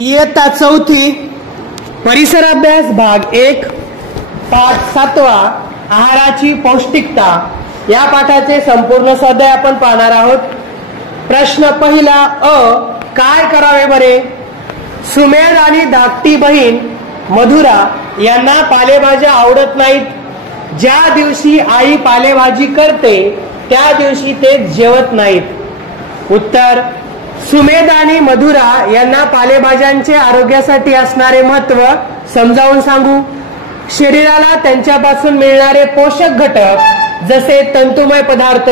इयत्ता चौथी परिसर अभ्यास भाग 1 पाठ 7 आहाराची पौष्टिकता या पाठाचे संपूर्ण स्वाध्याय आपण पाहणार आहोत. प्रश्न पहिला अ, काय करावे बरे? सुमेध आणि धाकटी बहीण मधुरा यांना पालेभाज्या आवडत नाहीत. ज्या दिवशी आई पालेभाजी करते त्या दिवशी ते जेवत नाहीत. उत्तर: सुमेध आणि मधुरा यांना पालेभाज्यांचे आरोग्यासाठी असणारे महत्त्व समजावून सांगू. शरीराला त्यांच्यापासून मिळणारे पोषक घटक जसे तंतुमय पदार्थ,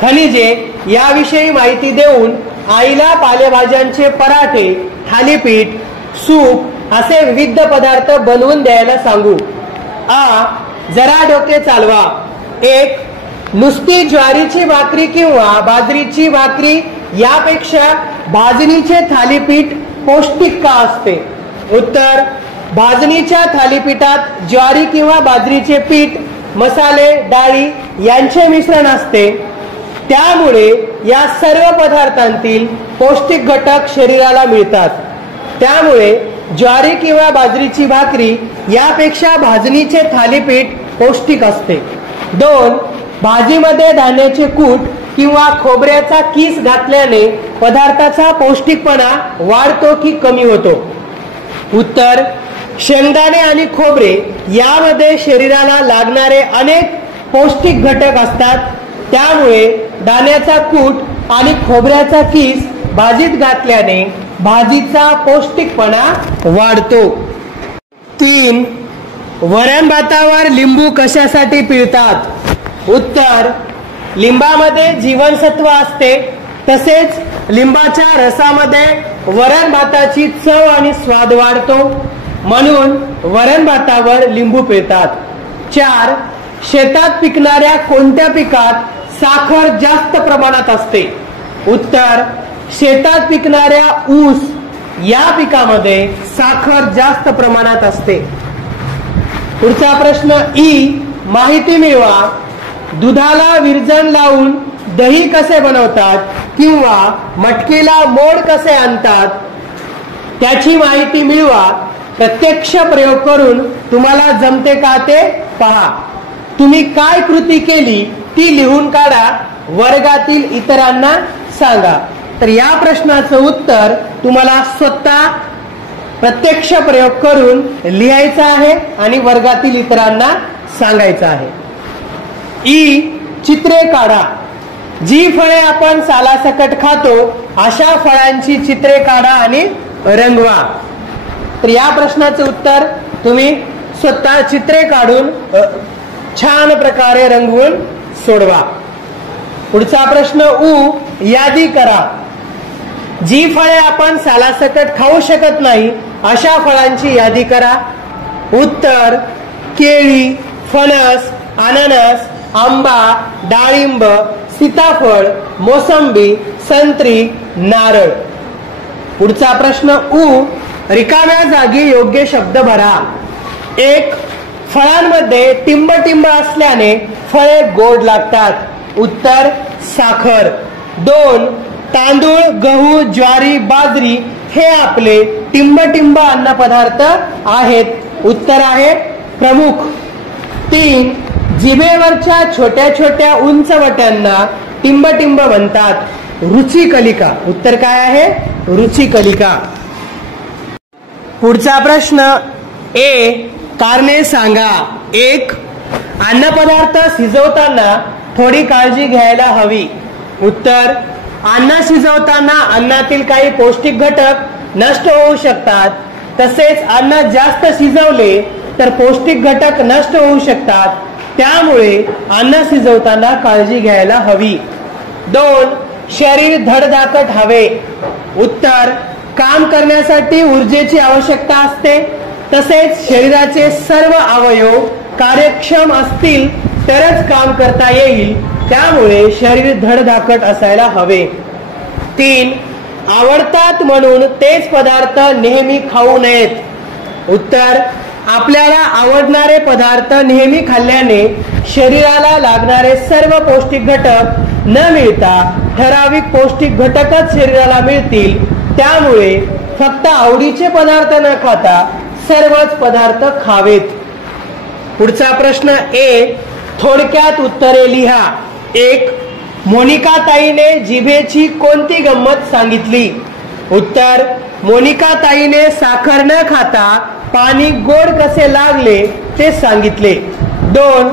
खनिजे याविषयी माहिती देऊन आईला पालेभाज्यांचे पराठे, थालीपीठ, सूप असे विविध पदार्थ बनवून द्यायला सांगू. आ, जरा डोके चालवा. 1. नुसती ज्वारीची भाकरी किंवा बाजरीची भाकरी यापेक्षा भाजणीचे थालीपीठ पौष्टिक का असते? उत्तर: भाजणीच्या थालीपीठात ज्वारी किंवा बाजरीचे पीठ, मसाले, डाळी यांचे मिश्रण असते. त्यामुळे या सर्व पदार्थांतील पौष्टिक घटक शरीराला मिळतात. त्यामुळे ज्वारी किंवा बाजरीची भाकरी यापेक्षा भाजणीचे थालीपीठ पौष्टिक असते. 2. भाजीमध्ये धान्याचे कूट किंवा खोबऱ्याचा कीस घातल्याने पदार्थाचा पौष्टिकपणा वाढतो की कमी होतो? उत्तर: शेंगदाणे आणि खोबरे यामध्ये शरीराला लागणारे अनेक पौष्टिक घटक असतात. त्यामुळे दाण्याचा कूट आणि खोबऱ्याचा कीस भाजीत घातल्याने भाजीचा पौष्टिकपणा वाढतो. 3. वरण भातावर लिंबू कशासाठी पिळतात? उत्तर: लिंबामध्ये जीवनसत्व असते. तसेच लिंबाच्या रसामध्ये वरण भाताची चव आणि स्वाद वाढतो, म्हणून वरण भातावर लिंबू पिळतात. 4. शेतात पिकणाऱ्या कोणत्या पिकात साखर जास्त प्रमाणात असते? उत्तर: शेतात पिकणाऱ्या ऊस या पिकामध्ये साखर जास्त प्रमाणात असते. पुढचा प्रश्न ई, माहिती मिळवा. दुधाला विरजण लावून दही कसे बनवतात किंवा मटकीला मोड कसे आणतात त्याची माहिती मिळवा. प्रत्यक्ष प्रयोग करून तुम्हाला जमते का ते पहा. तुम्ही काय कृती केली ती लिहून काढा. वर्गातील इतरांना सांगा. तर या प्रश्नाचं उत्तर तुम्हाला स्वतः प्रत्यक्ष प्रयोग करून लिहायचं आहे आणि वर्गातील इतरांना सांगायचं आहे. ई, चित्रे काढा. जी फळे आपण सालासकट खातो अशा फळांची चित्रे काढा आणि रंगवा. तर या प्रश्नाचं उत्तर तुम्ही स्वतः चित्रे काढून छान प्रकारे रंगवून सोडवा. पुढचा प्रश्न उ, यादी करा. जी फळे आपण सालासकट खाऊ शकत नाही अशा फळांची यादी करा. उत्तर: केळी, फणस, अननस, आंबा, डाळिंब, सीताफळ, मोसंबी, संत्री, नारळ. पुढचा प्रश्न उ, रिकाम्या जागी योग्य शब्द भरा. 1. फळांमध्ये टिंब असल्याने फळे गोड लागतात. उत्तर: साखर. 2. तांदूळ, गहू, ज्वारी, बाजरी हे आपले टिंब अन्न पदार्थ आहेत. उत्तर आहे प्रमुख. 3. जिभेवरच्या छोट्या छोट्या उंचवट्यांना टिंब म्हणतात. रुचिकलिका. उत्तर काय आहे? रुचिकलिका. पुढचा प्रश्न ए, कारणे सांगा. 1. अन्नपदार्थ शिजवताना थोडी काळजी घ्यायला हवी. उत्तर: अन्न शिजवताना अन्नातील काही पौष्टिक घटक नष्ट होऊ शकतात. तसेच अन्न जास्त शिजवले तर पौष्टिक घटक नष्ट होऊ शकतात. त्यामुळे अन्न शिजवताना काळजी घ्यायला हवी. 2. शरीर धडधाकट हवे. उत्तर: काम करण्यासाठी ऊर्जेची आवश्यकता असते. तसेच शरीराचे सर्व अवयव कार्यक्षम असतील तरच काम करता येईल. त्यामुळे शरीर धडधाकट असायला हवे. 3. आवडतात म्हणून तेच पदार्थ नेहमी खाऊ नयेत. उत्तर: आपल्याला आवडणारे पदार्थ नेहमी खाल्ल्याने शरीराला लागणारे सर्व पौष्टिक घटक न मिळता ठराविक पौष्टिक घटकच शरीराला मिळतील. त्यामुळे फक्त आवडीचे पदार्थ न खाता सर्वच पदार्थ खावेत. पुढचा प्रश्न 1. थोडक्यात उत्तरे लिहा. 1. मोनिका ताईने जिभेची कोणती गंमत सांगितली? उत्तर: मोनिका ताईने साखर न खाता पाणी गोड कसे लागले ते सांगितले. 2.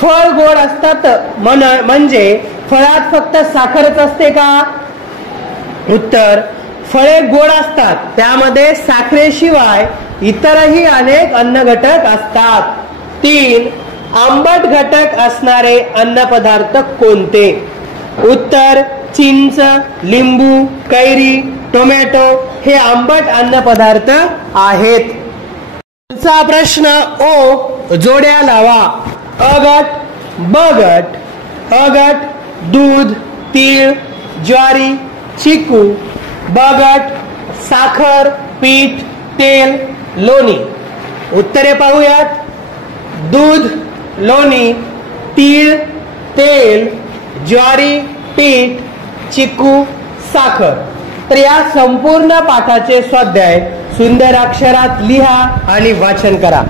फळ गोड असतात म्हणजे फळात फक्त साखरच असते का? उत्तर: फळे गोड असतात, त्यामध्ये साखरेशिवाय इतरही अनेक अन्न घटक असतात. 3. आंबट घटक असणारे अन्न पदार्थ कोणते? उत्तर: चिंच, लिंबू, कैरी, टोमॅटो हे आंबट अन्न पदार्थ आहेत. पुढचा प्रश्न ओ. जोड्या लावा. अ गट, ब गट. अ गट: दूध, तीळ, ज्वारी, चिकू. ब गट: साखर, पीठ, तेल, लोणी. उत्तरे पाहूयात. दूध, लोणी, तीळ, तेल, ज्वारी, पीठ, चिकू, साखर. तर या संपूर्ण पाठाचे स्वाध्याय सुंदर अक्षरात लिहा आणि वाचन करा.